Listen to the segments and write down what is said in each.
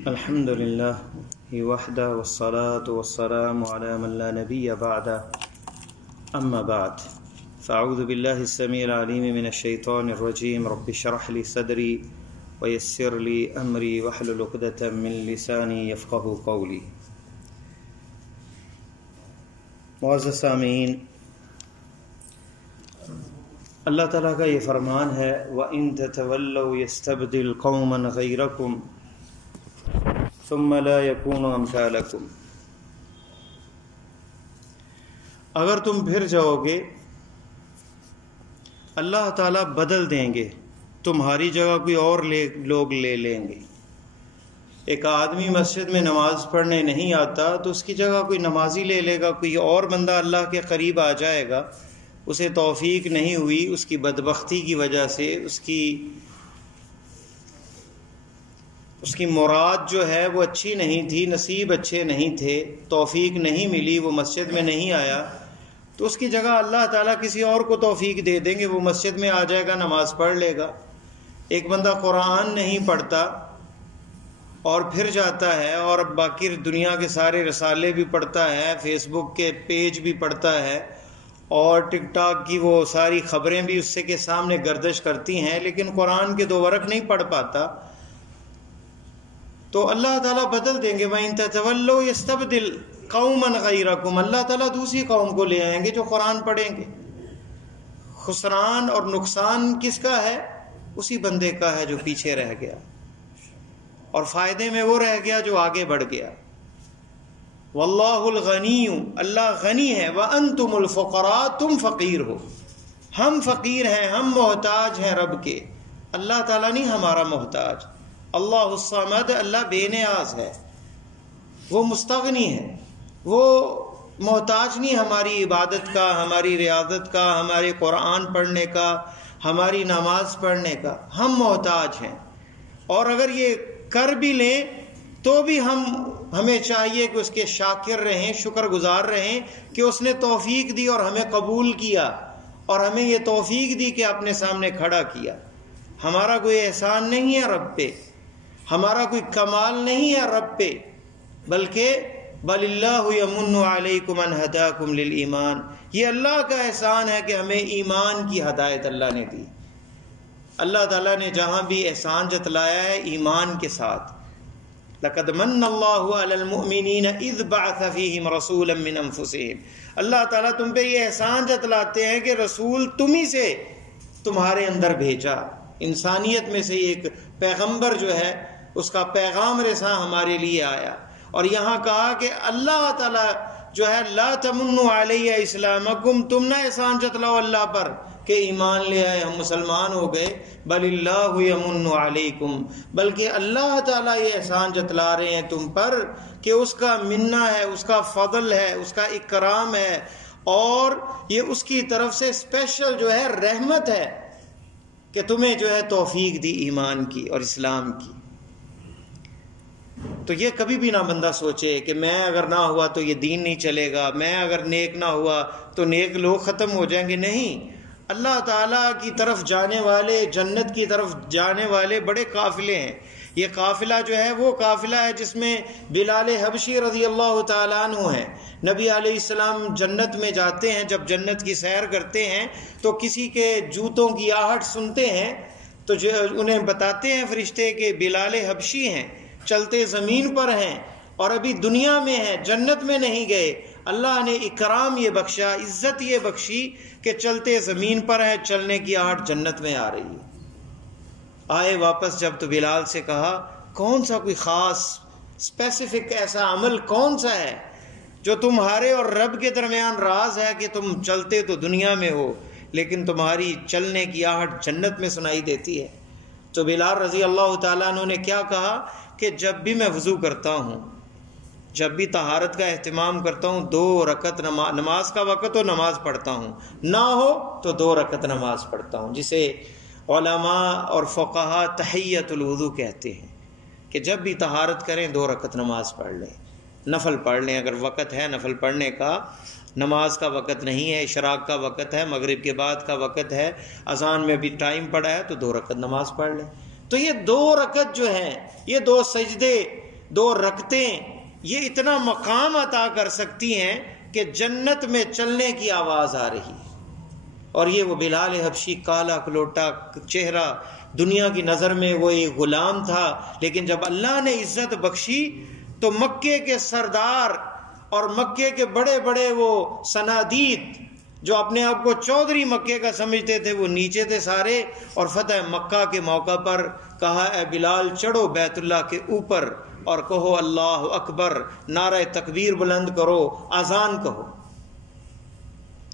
الحمد لله وحده والصلاة والسلام على من لا نبي بعده أما بعد فأعوذ بالله السميع العليم من الشيطان الرجيم رب اشرح لي صدري ويسر لي أمري واحلل عقدة من لساني يفقهوا قولي۔ معزز سامعین، اللہ تعالیٰ کا یہ فرمان ہے وَإِن تَتَوَلَّوْا يَسْتَبْدِلْ قَوْمًا غَيْرَكُمْ ثُمَّ لَا يَكُونُوا أَمْثَالَكُمْ۔ اگر تم پھر جاؤ گے اللہ تعالیٰ بدل دیں گے، تمہاری جگہ کوئی اور لوگ لے لیں گے۔ ایک آدمی مسجد میں نماز پڑھنے نہیں آتا تو اس کی جگہ کوئی نمازی لے لے گا، کوئی اور بندہ اللہ کے قریب آ جائے گا۔ اسے توفیق نہیں ہوئی، اس کی بدبختی کی وجہ سے، اس کی مراد جو ہے وہ اچھی نہیں تھی، نصیب اچھے نہیں تھے، توفیق نہیں ملی، وہ مسجد میں نہیں آیا، تو اس کی جگہ اللہ تعالیٰ کسی اور کو توفیق دے دیں گے، وہ مسجد میں آ جائے گا، نماز پڑھ لے گا۔ ایک بندہ قرآن نہیں پڑھتا اور پھر جاتا ہے اور باقی دنیا کے سارے رسالے بھی پڑھتا ہے، فیس بک کے پیج بھی پڑھتا ہے اور ٹک ٹاک کی وہ ساری خبریں بھی اس سے کے سامنے گردش کرتی ہیں، لیکن قرآن کے 2 ورق نہیں پڑھ پاتا، تو اللہ تعالیٰ بدل دیں گے۔ وَإِن تَتَوَلَّوْا يَسْتَبْدِلْ قَوْمًا غَيْرَكُمْ، اللہ تعالیٰ دوسری قوم کو لے آئیں گے جو قرآن پڑھیں گے۔ خسران اور نقصان کس کا ہے؟ اسی بندے کا ہے جو پیچھے رہ گیا، اور فائدے میں وہ رہ گیا جو آگے بڑھ گیا۔ واللہ الغنی، اللہ غنی ہے، وانتم الفقراء، تم فقیر ہو۔ ہم فقیر ہیں، ہم محتاج ہیں رب کے، اللہ تعالیٰ نہیں ہمارا محتاج۔ اللہ الصمد، اللہ بے نیاز ہے، وہ مستغنی ہے، وہ محتاج نہیں ہماری عبادت کا، ہماری ریاضت کا، ہمارے قرآن پڑھنے کا، ہماری نماز پڑھنے کا، ہم محتاج ہیں۔ اور اگر یہ کر بھی لیں تو بھی ہمیں چاہیے کہ اس کے شاکر رہیں، شکر گزار رہیں کہ اس نے توفیق دی اور ہمیں قبول کیا اور ہمیں یہ توفیق دی کہ اپنے سامنے کھڑا کیا۔ ہمارا کوئی احسان نہیں ہے رب پہ، ہمارا کوئی کمال نہیں ہے رب پہ، بلکہ بل اللہ یمن علیکم ان ہداکم للایمان، یہ اللہ کا احسان ہے کہ ہمیں ایمان کی ہدایت اللہ نے دی۔ اللہ تعالیٰ نے جہاں بھی احسان جتلایا ہے ایمان کے ساتھ، لقد من اللہ علی المؤمنین اذ بعث فیہم رسولا من انفسہم، اللہ تعالیٰ تم پہ یہ احسان جتلاتے ہیں کہ رسول تمہیں سے تمہارے اندر بھیجا، انسانیت میں سے ایک پیغمبر جو ہے اس کا پیغام رساں ہمارے لیے آیا۔ اور یہاں کہا کہ اللہ تعالیٰ جو ہے لا تمنوا علی اسلامکم، تم نہ احسان جتلاؤ اللہ پر کہ ایمان لے آئے، ہم مسلمان ہو گئے، بل اللہ یمن علیکم، بلکہ اللہ تعالیٰ یہ احسان جتلا رہے ہیں تم پر کہ اس کا منہ ہے، اس کا فضل ہے، اس کا اکرام ہے، اور یہ اس کی طرف سے اسپیشل جو ہے رحمت ہے کہ تمہیں جو ہے توفیق دی ایمان کی اور اسلام کی۔ تو یہ کبھی بھی نہ بندہ سوچے کہ میں اگر نہ ہوا تو یہ دین نہیں چلے گا، میں اگر نیک نہ ہوا تو نیک لوگ ختم ہو جائیں گے۔ نہیں، اللہ تعالیٰ کی طرف جانے والے، جنت کی طرف جانے والے بڑے قافلے ہیں۔ یہ قافلہ جو ہے وہ قافلہ ہے جس میں بلال حبشی رضی اللہ تعالیٰ عنہ ہیں۔ نبی علیہ السلام جنت میں جاتے ہیں، جب جنت کی سیر کرتے ہیں تو کسی کے جوتوں کی آہٹ سنتے ہیں تو انہیں بتاتے ہیں فرشتے کہ بلال حبشی ہیں، چلتے زمین پر ہیں اور ابھی دنیا میں ہیں، جنت میں نہیں گئے۔ اللہ نے اکرام یہ بخشا، عزت یہ بخشی کہ چلتے زمین پر ہے، چلنے کی آہٹ جنت میں آ رہی ہے۔ آئے واپس جب تو بلال سے کہا کون سا کوئی خاص اسپیسیفک ایسا عمل کون سا ہے جو تمہارے اور رب کے درمیان راز ہے کہ تم چلتے تو دنیا میں ہو لیکن تمہاری چلنے کی آہٹ جنت میں سنائی دیتی ہے؟ تو بلال رضی اللہ تعالیٰ عنہ نے کیا کہا کہ جب بھی میں وضو کرتا ہوں، جب بھی طہارت کا اہتمام کرتا ہوں، 2 رکعت نماز کا وقت ہو نماز پڑھتا ہوں، نہ ہو تو 2 رکعت نماز پڑھتا ہوں، جسے علماء اور فقہا تحیۃ الوضو کہتے ہیں کہ جب بھی طہارت کریں 2 رکعت نماز پڑھ لیں، نفل پڑھ لیں اگر وقت ہے نفل پڑھنے کا، نماز کا وقت نہیں ہے، اشراق کا وقت ہے، مغرب کے بعد کا وقت ہے، اذان میں بھی ٹائم پڑا ہے تو 2 رکعت نماز پڑھ لیں۔ تو یہ 2 رکعت جو ہیں، یہ 2 سجدے 2 رکعتیں یہ اتنا مقام عطا کر سکتی ہیں کہ جنت میں چلنے کی آواز آ رہی ہے. اور یہ وہ بلال حبشی، کالا کلوٹا چہرہ، دنیا کی نظر میں وہ ایک غلام تھا، لیکن جب اللہ نے عزت بخشی تو مکے کے سردار اور مکے کے بڑے بڑے وہ صنادید جو اپنے آپ کو چودھری مکے کا سمجھتے تھے، وہ نیچے تھے سارے، اور فتح مکہ کے موقع پر کہا اے بلال چڑھو بیت اللہ کے اوپر اور کہو اللہ اکبر، نعرہ تکبیر بلند کرو، اذان کہو.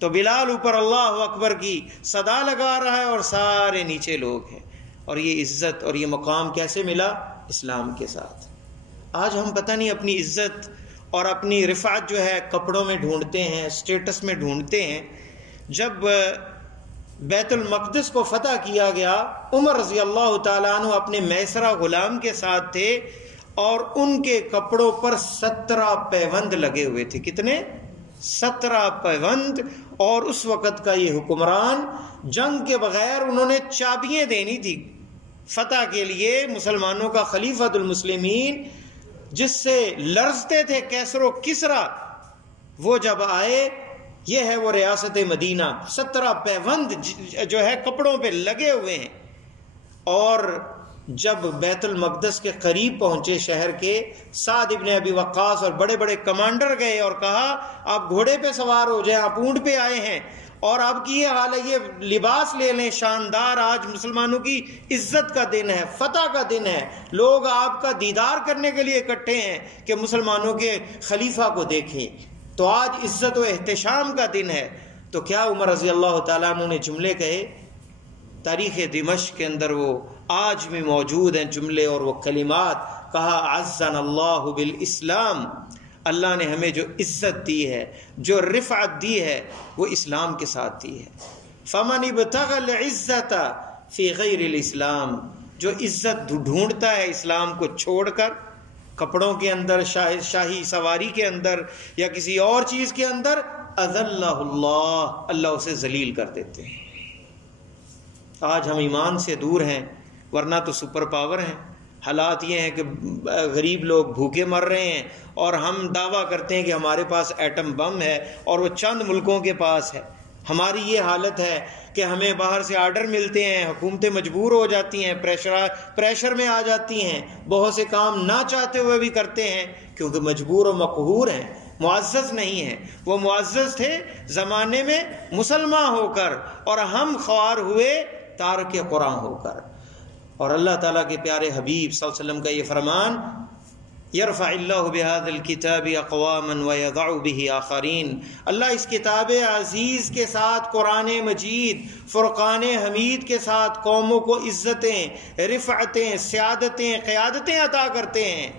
تو بلال اوپر اللہ اکبر کی صدا لگا رہا ہے اور سارے نیچے لوگ ہیں. اور یہ عزت اور یہ مقام کیسے ملا؟ اسلام کے ساتھ. آج ہم پتہ نہیں اپنی عزت اور اپنی رفعت جو ہے کپڑوں میں ڈھونڈتے ہیں، اسٹیٹس میں ڈھونڈتے ہیں. جب بیت المقدس کو فتح کیا گیا، عمر رضی اللہ تعالیٰ عنہ اپنے میسرہ غلام کے ساتھ تھے اور ان کے کپڑوں پر 17 پیوند لگے ہوئے تھے. کتنے؟ 17 پیوند. اور اس وقت کا یہ حکمران، جنگ کے بغیر انہوں نے چابیاں دینی تھی فتح کے لیے. مسلمانوں کا خلیفۃ المسلمین جس سے لرزتے تھے کیسر و کسرا، وہ جب آئے، یہ ہے وہ ریاست مدینہ. 17 پیوند جو ہے کپڑوں پہ لگے ہوئے ہیں. اور جب بیت المقدس کے قریب پہنچے شہر کے، سعد ابن ابی وقاص اور بڑے بڑے کمانڈر گئے اور کہا آپ گھوڑے پہ سوار ہو جائیں، آپ اونٹ پہ آئے ہیں اور آپ کی یہ حال ہے، یہ لباس لے لیں شاندار، آج مسلمانوں کی عزت کا دن ہے، فتح کا دن ہے، لوگ آپ کا دیدار کرنے کے لیے اکٹھے ہیں کہ مسلمانوں کے خلیفہ کو دیکھیں، تو آج عزت و احتشام کا دن ہے. تو کیا عمر رضی اللہ تعالیٰ عنہ نے جملے کہے؟ تاریخ دمشق کے اندر وہ آج بھی موجود ہیں جملے اور وہ کلمات. کہا عزنا اللہ بالاسلام، اللہ نے ہمیں جو عزت دی ہے، جو رفعت دی ہے، وہ اسلام کے ساتھ دی ہے. فمن ابتغى العزت فی غیر الاسلام، جو عزت ڈھونڈتا ہے اسلام کو چھوڑ کر، کپڑوں کے اندر، شاہی سواری کے اندر یا کسی اور چیز کے اندر، اذلہ اللہ، اللہ اسے ذلیل کر دیتے ہیں. آج ہم ایمان سے دور ہیں، ورنہ تو سپر پاور ہیں. حالات یہ ہیں کہ غریب لوگ بھوکے مر رہے ہیں اور ہم دعویٰ کرتے ہیں کہ ہمارے پاس ایٹم بم ہے اور وہ چند ملکوں کے پاس ہے. ہماری یہ حالت ہے کہ ہمیں باہر سے آرڈر ملتے ہیں، حکومتیں مجبور ہو جاتی ہیں، پریشر میں آ جاتی ہیں، بہت سے کام نہ چاہتے ہوئے بھی کرتے ہیں کیونکہ مجبور و مقہور ہیں، معزز نہیں ہیں. وہ معزز تھے زمانے میں مسلمان ہو کر، اور ہم خوار ہوئے تارک قرآن ہو کر. اور اللہ تعالیٰ کے پیارے حبیب صلی اللہ علیہ وسلم کا یہ فرمان، یرفع اللہ بہذا الکتاب اقواما ویضع بہ آخرین، اللہ اس کتاب عزیز کے ساتھ، قرآن مجید فرقان حمید کے ساتھ قوموں کو عزتیں، رفعتیں، سیادتیں، قیادتیں عطا کرتے ہیں.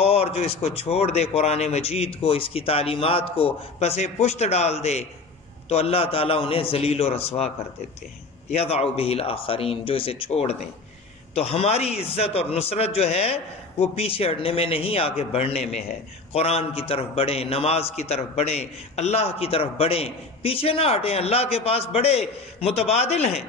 اور جو اس کو چھوڑ دے، قرآن مجید کو، اس کی تعلیمات کو پسے پشت ڈال دے، تو اللہ تعالیٰ انہیں ذلیل و رسوا کر دیتے ہیں. یضع بہ الآخرین، جو اسے چھوڑ دیں. تو ہماری عزت اور نصرت جو ہے وہ پیچھے ہٹنے میں نہیں، آگے بڑھنے میں ہے. قرآن کی طرف بڑھیں، نماز کی طرف بڑھیں، اللہ کی طرف بڑھیں، پیچھے نہ ہٹیں. اللہ کے پاس بڑے متبادل ہیں،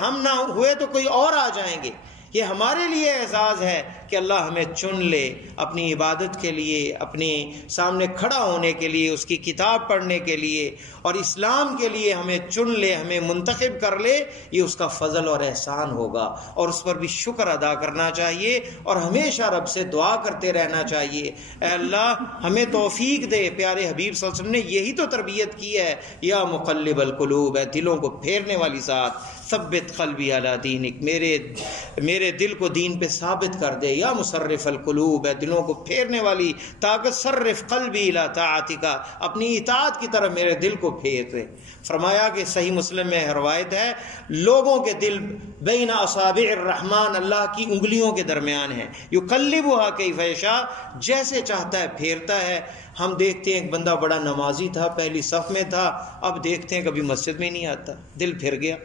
ہم نہ ہوئے تو کوئی اور آ جائیں گے. یہ ہمارے لیے اعزاز ہے کہ اللہ ہمیں چن لے اپنی عبادت کے لیے، اپنے سامنے کھڑا ہونے کے لیے، اس کی کتاب پڑھنے کے لیے اور اسلام کے لیے ہمیں چن لے، ہمیں منتخب کر لے. یہ اس کا فضل اور احسان ہوگا اور اس پر بھی شکر ادا کرنا چاہیے اور ہمیشہ رب سے دعا کرتے رہنا چاہیے، اے اللہ ہمیں توفیق دے. پیارے حبیب صلی اللہ علیہ وسلم نے یہی تو تربیت کی ہے، یا مقلب القلوب، اے دلوں کو پھیرنے والی ذات، ثبت قلبی علی دینک، میرے دل کو دین پہ ثابت کر دے. یا مصرف القلوب، اے دلوں کو پھیرنے والی طاقت، صرف قلبی الی طاعتک، اپنی اطاعت کی طرف میرے دل کو پھیر دے. فرمایا کہ صحیح مسلم میں روایت ہے، لوگوں کے دل بین اصابع الرحمن، اللہ کی انگلیوں کے درمیان ہیں، یقلبها کیف یشاء، جیسے چاہتا ہے پھیرتا ہے. ہم دیکھتے ہیں ایک بندہ بڑا نمازی تھا، پہلی صف میں تھا، اب دیکھتے ہیں کبھی مسجد میں نہیں آتا، دل پھر گیا.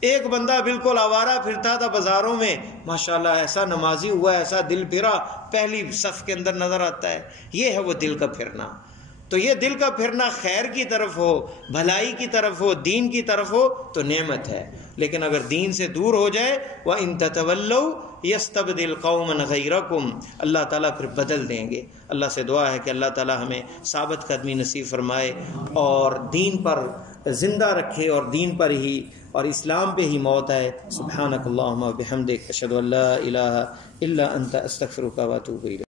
ایک بندہ بالکل آوارہ پھرتا تھا بازاروں میں، ماشاءاللہ ایسا نمازی ہوا، ایسا دل پھرا، پہلی صف کے اندر نظر آتا ہے. یہ ہے وہ دل کا پھرنا. تو یہ دل کا پھرنا خیر کی طرف ہو، بھلائی کی طرف ہو، دین کی طرف ہو تو نعمت ہے، لیکن اگر دین سے دور ہو جائے وَإِن تَتَوَلَّوْا يَسْتَبْدِلْ قَوْمًا غَيْرَكُمْ، اللہ تعالیٰ پھر بدل دیں گے۔ اللہ سے دعا ہے کہ اللہ تعالیٰ ہمیں ثابت قدمی نصیب فرمائے اور دین پر زندہ رکھے اور دین پر ہی اور اسلام پہ ہی موت آئے۔ سبحانک اللہم و بحمدک، اشہد ان لا الہ الا انت، استغفرک و اتوب الیک۔